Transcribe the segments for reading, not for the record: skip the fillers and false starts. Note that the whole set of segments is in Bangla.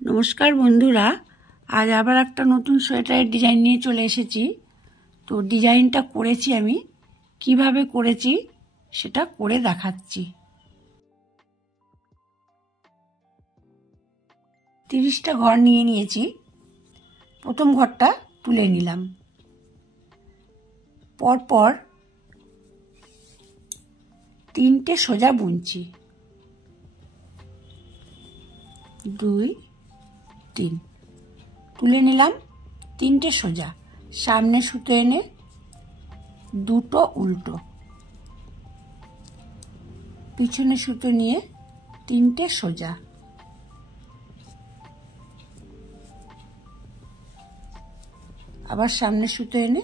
নমস্কার বন্ধুরা, আজ আবার একটা নতুন সোয়েটারের ডিজাইন নিয়ে চলে এসেছি। তো ডিজাইনটা করেছি আমি, কিভাবে করেছি সেটা করে দেখাচ্ছি। 30টা ঘর নিয়ে নিয়েছি। প্রথম ঘরটা তুলে নিলাম, পরপর 3টে সোজা বুনছি, 2 3 তুলে নিলাম 3টে সোজা। সামনে সুতো এনে 2টো উল্টো, পিছনে সুতো নিয়ে 3টে সোজা, আবার সামনে সুতো এনে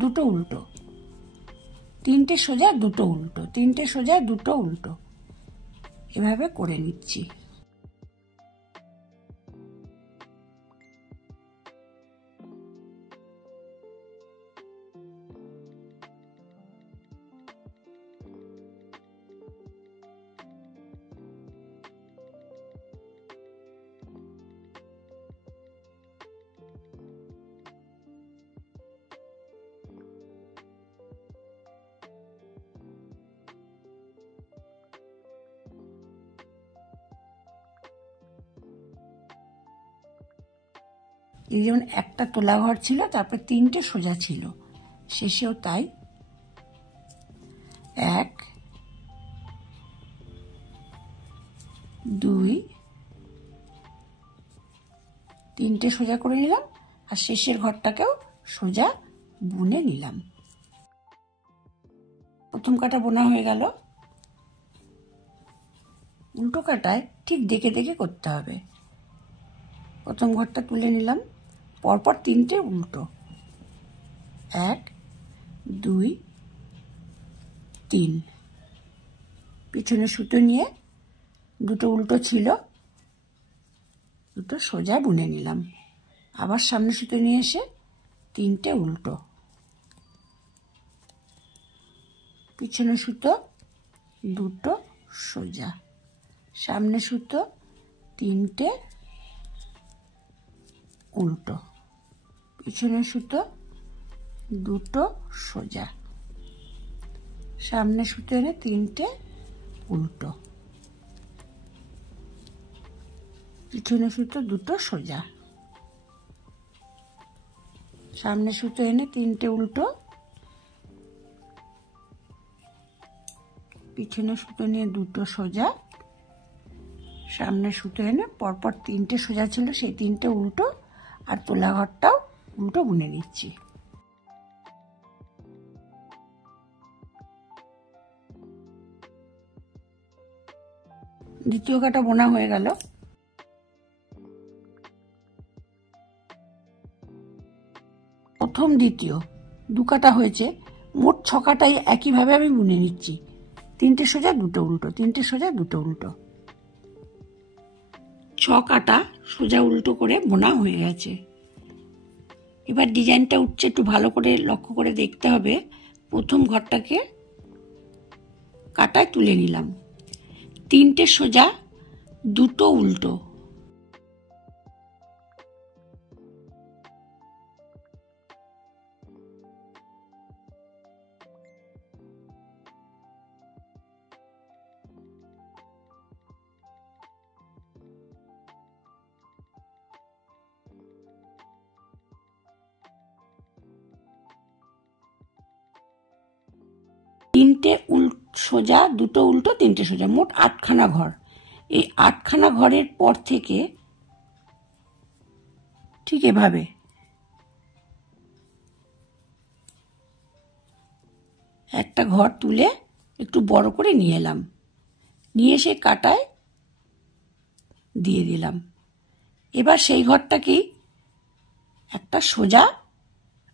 2টো উল্টো, 3টে সোজা 2টো উল্টো, 3টে সোজা 2টো উল্টো, এভাবে করে নিচ্ছি। এই যেমন একটা তোলা ঘর ছিল, তারপর 3টে সোজা ছিল, শেষেও তাই। 1 2 3টে সোজা করে নিলাম, আর শেষের ঘরটাকেও সোজা বুনে নিলাম। প্রথম কাটা বোনা হয়ে গেল। উল্টো কাটায় ঠিক দেখে দেখে করতে হবে। প্রথম ঘরটা তুলে নিলাম, পরপর 3টে উল্টো, 1 2 3, পিছনে সুতো নিয়ে 2টো উল্টো ছিল, 2টো সোজা বুনে নিলাম। আবার সামনে সুতো নিয়ে এসে 3টে উল্টো, পিছনে সুতো 2টো সোজা, সামনে সুতো 3টে উল্টো, পিছনে সুতো 2টো সোজা, সামনে সুতো এনে 3টে উল্টো, পিছনে সুতো 2টো সোজা, সামনে সুতো এনে 3টে উল্টো, পিছনে সুতো নিয়ে 2টো সোজা, সামনে সুতো এনে পরপর 3টে সোজা ছিল সেই 3টে উল্টো, আর তোলা ঘরটাও উল্টো বুনে নিচ্ছি। দ্বিতীয় কাটা বোনা হয়ে গেল। প্রথম দ্বিতীয় 2 কাটা হয়েছে, মোট 6 কাটাই একইভাবে আমি বুনে নিচ্ছি। 3টে সোজা 2টো উল্টো, 3টে সোজা 2টো উল্টো, 6 কাটা সোজা উল্টো করে বোনা হয়ে গেছে। এবার ডিজাইনটা উঠছে, একটু ভালো করে লক্ষ্য করে দেখতে হবে। প্রথম ঘরটাকে কাটায় তুলে নিলাম, 3টে সোজা 2টো উল্টো, সোজা 2টো উল্টো, 3টে সোজা, মোট 8খানা ঘর। এই 8খানা ঘরের পর থেকে ঠিক এভাবে একটা ঘর তুলে একটু বড় করে নিয়ে এলাম, নিয়ে এসে কাটায় দিয়ে দিলাম। এবার সেই ঘরটাকেই একটা সোজা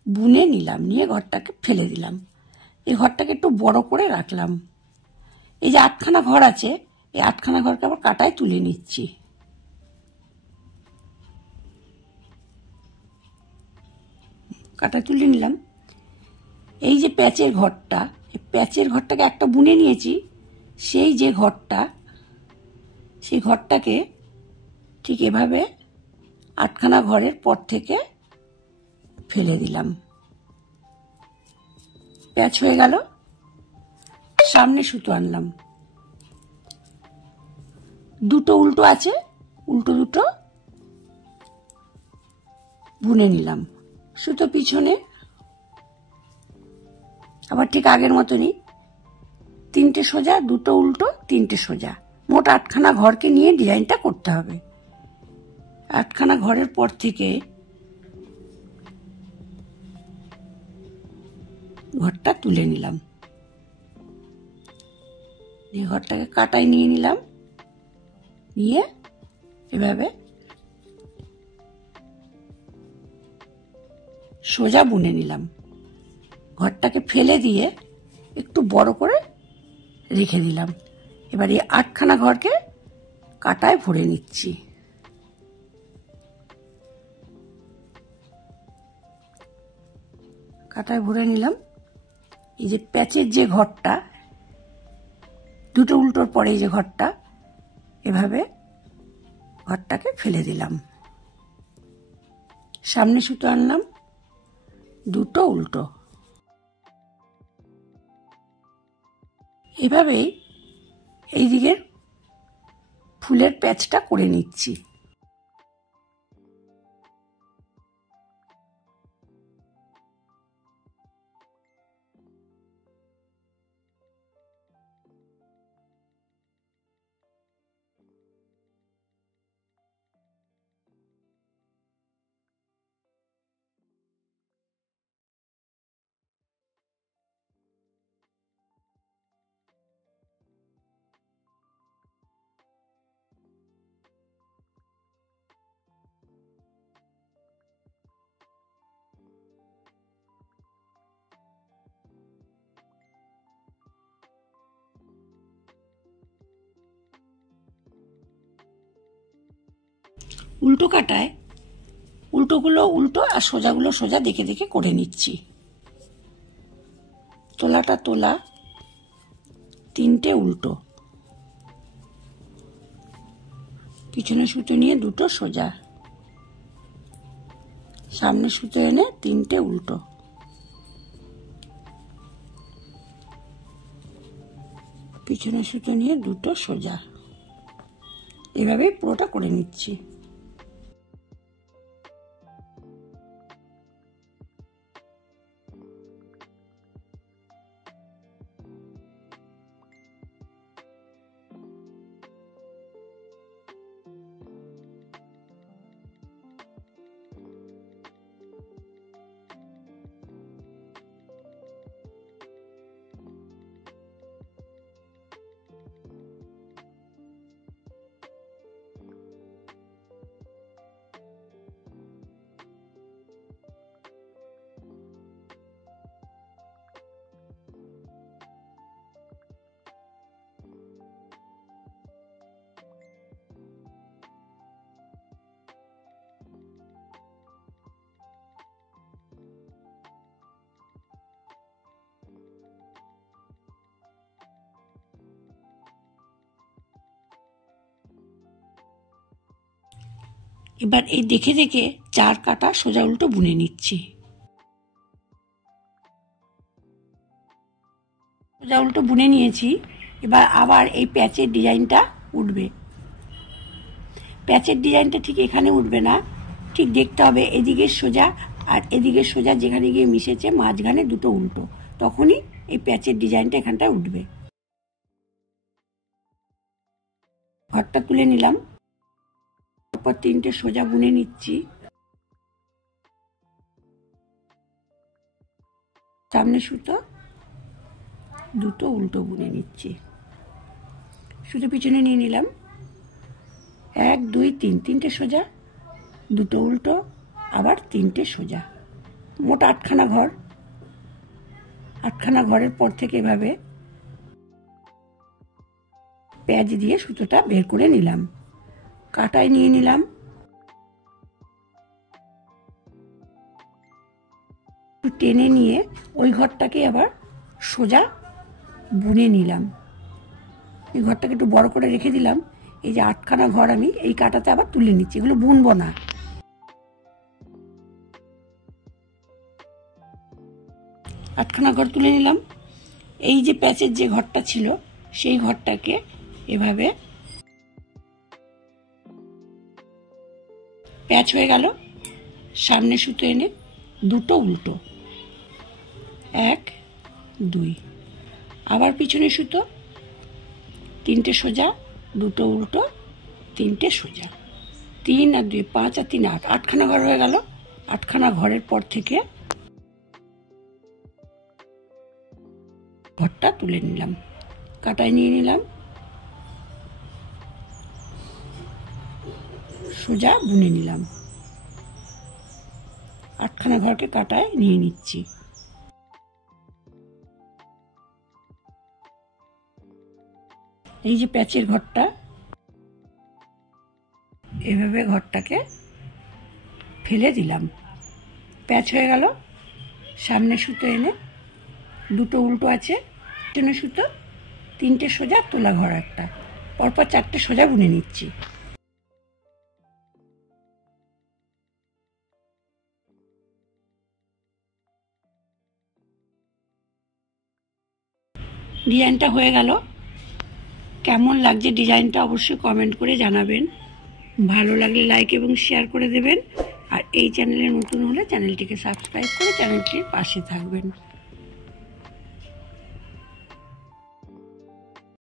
বুনে নিলাম, নিয়ে ঘরটাকে ফেলে দিলাম। এই ঘরটাকে একটু বড় করে রাখলাম। এই যে 8খানা ঘর আছে, এই 8খানা ঘরকে আবার কাটায় তুলে নিচ্ছি। কাটায় তুলে নিলাম। এই যে প্যাচের ঘরটা, এই প্যাচের ঘরটাকে একটা বুনে নিয়েছি। সেই যে ঘরটা, সেই ঘরটাকে ঠিক এভাবে 8খানা ঘরের পর থেকে ফেলে দিলাম। প্যাচ হয়ে গেল। সামনে সুতো আনলাম, দুটো উল্টো আছে, উল্টো দুটো বুনে নিলাম। সুতো পিছনে আবার ঠিক আগের মতনই 3টে সোজা, দুটো উল্টো, 3টে সোজা, মোট 8খানা ঘরকে নিয়ে ডিজাইনটা করতে হবে। 8খানা ঘরের পর থেকে ঘরটা তুলে নিলাম, এই ঘরটাকে কাটাই নিয়ে নিলাম, নিয়ে এভাবে সোজা বুনে নিলাম। ঘরটাকে ফেলে দিয়ে একটু বড় করে রেখে দিলাম। এবার এই 8খানা ঘরকে কাটায় ভরে নিচ্ছি। কাটায় ভরে নিলাম। এই যে প্যাচের যে ঘরটা, দুটো উল্টোর পরে এই যে ঘরটা, এভাবে ঘরটাকে ফেলে দিলাম। সামনে সুতো আনলাম, দুটো উল্টো। এভাবেই এই দিকের ফুলের প্যাচটা করে নিচ্ছি। উল্টো কাটায় উল্টোগুলো উল্টো আর সোজাগুলো সোজা দেখে দেখে করে নিচ্ছি। তোলাটা তোলা, 3টে উল্টো, পিছনে সুতো নিয়ে দুটো সোজা, সামনে সুতো এনে 3টে উল্টো, পিছনে সুতো নিয়ে দুটো সোজা, এভাবেই পুরোটা করে নিচ্ছি। এবার এই দেখে দেখে 4 কাটা সোজা উল্টো বুনে নিচ্ছি। সোজা উল্টো বুনে নিয়েছি। এবার আবার এই প্যাচের ডিজাইনটা উঠবে। প্যাচের ডিজাইনটা ঠিক এখানে উঠবে না, ঠিক দেখতে হবে এদিকে সোজা আর এদিকে সোজা যেখানে গিয়ে মিশেছে মাঝখানে দুটো উল্টো, তখনই এই প্যাচের ডিজাইনটা এখানটায় উঠবে। ঘরটা তুলে নিলাম, তারপর 3টে সোজা বুনে নিচ্ছি। সামনে সুতো, দুটো উল্টো বুনে নিচ্ছি। সুতো পিছনে নিয়ে নিলাম, 1 2 3, 3টে সোজা, দুটো উল্টো, আবার 3টে সোজা, মোট 8খানা ঘর। 8খানা ঘরের পর থেকে এভাবে প্যাচ দিয়ে সুতোটা বের করে নিলাম। কাটায় নিয়ে নিলাম, টেনে নিয়ে ওই ঘরটাকে আবার সোজা বুনে নিলাম। এই ঘরটাকে একটু বড় করে রেখে দিলাম। এই যে 8খানা ঘর আমি এই কাঁটাতে আবার তুলে নিচ্ছি, এগুলো বুনবো না। 8খানা ঘর তুলে নিলাম। এই যে প্যাচের যে ঘরটা ছিল সেই ঘরটাকে এভাবে প্যাচ হয়ে গেল, সামনে সুতো এনে দুটো উল্টো, 1 2, আবার পিছনে সুতো, 3টে সোজা, দুটো উল্টো, 3টে সোজা, 3 আর 2 5 আর 3 8, 8খানা ঘর হয়ে গেল। 8খানা ঘরের পর থেকে ঘরটা তুলে নিলাম, কাটায় নিয়ে নিলাম, সোজা বুনে নিলাম। 8খানা ঘরকে কাটায় নিয়ে নিচ্ছি। এই যে প্যাচের ঘরটা, এভাবে ঘরটাকে ফেলে দিলাম, প্যাচ হয়ে গেল। সামনে সুতো এনে দুটো উল্টো আছে, পিছনে সুতো, 3টে সোজা, তোলা ঘর একটা, পরপর 4টে সোজা বুনে নিচ্ছি। ডিজাইনটা হয়ে গেল। কেমন লাগছে ডিজাইনটা অবশ্যই কমেন্ট করে জানাবেন। ভালো লাগলে লাইক এবং শেয়ার করে দেবেন। আর এই চ্যানেলে নতুন হলে চ্যানেলটিকে সাবস্ক্রাইব করে চ্যানেলটির পাশে থাকবেন।